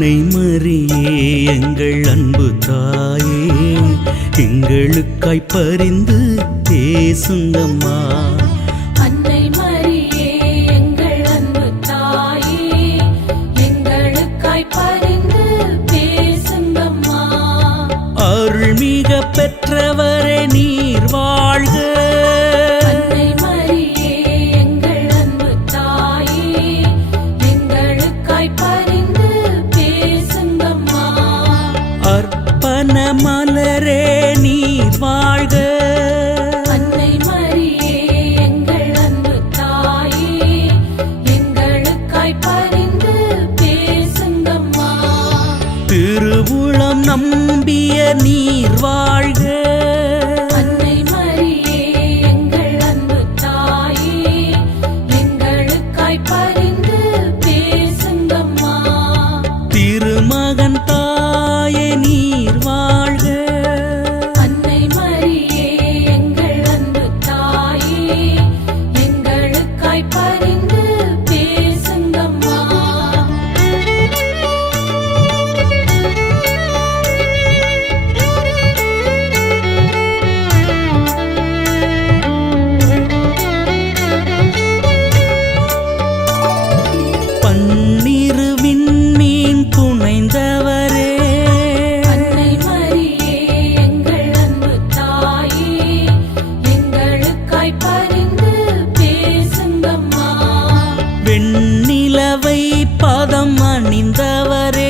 அன்னை மரியே எங்கள் அன்பு தாயே. எங்களுக்காய் பரிந்து பேசுங்கம்மா. நம்பிய நீர் வாழ்க. அறிந்தவரே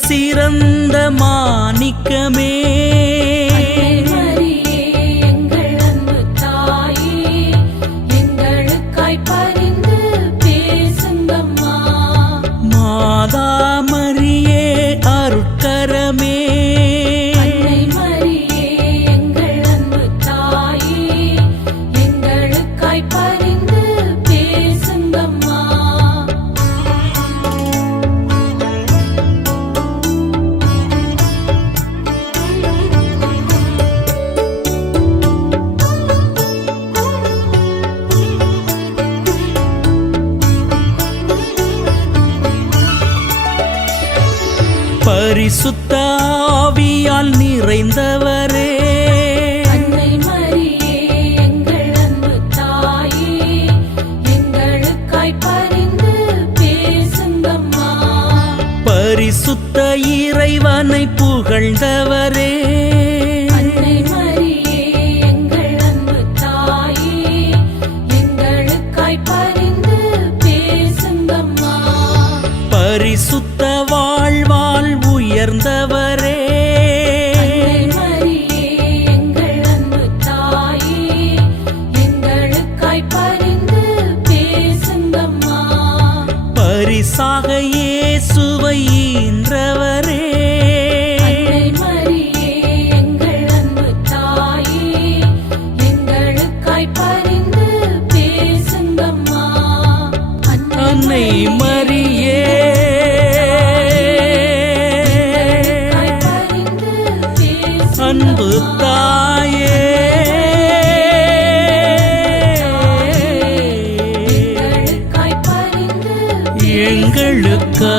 சிறந்த மாணிக்கமே. பரிசுத்தாவியால் நிறைந்தவரே. பரிசுத்த இறைவனை புகழ்ந்தவரே. பரிசுத்தவா உயர்ந்தவர் மக்களுக்கா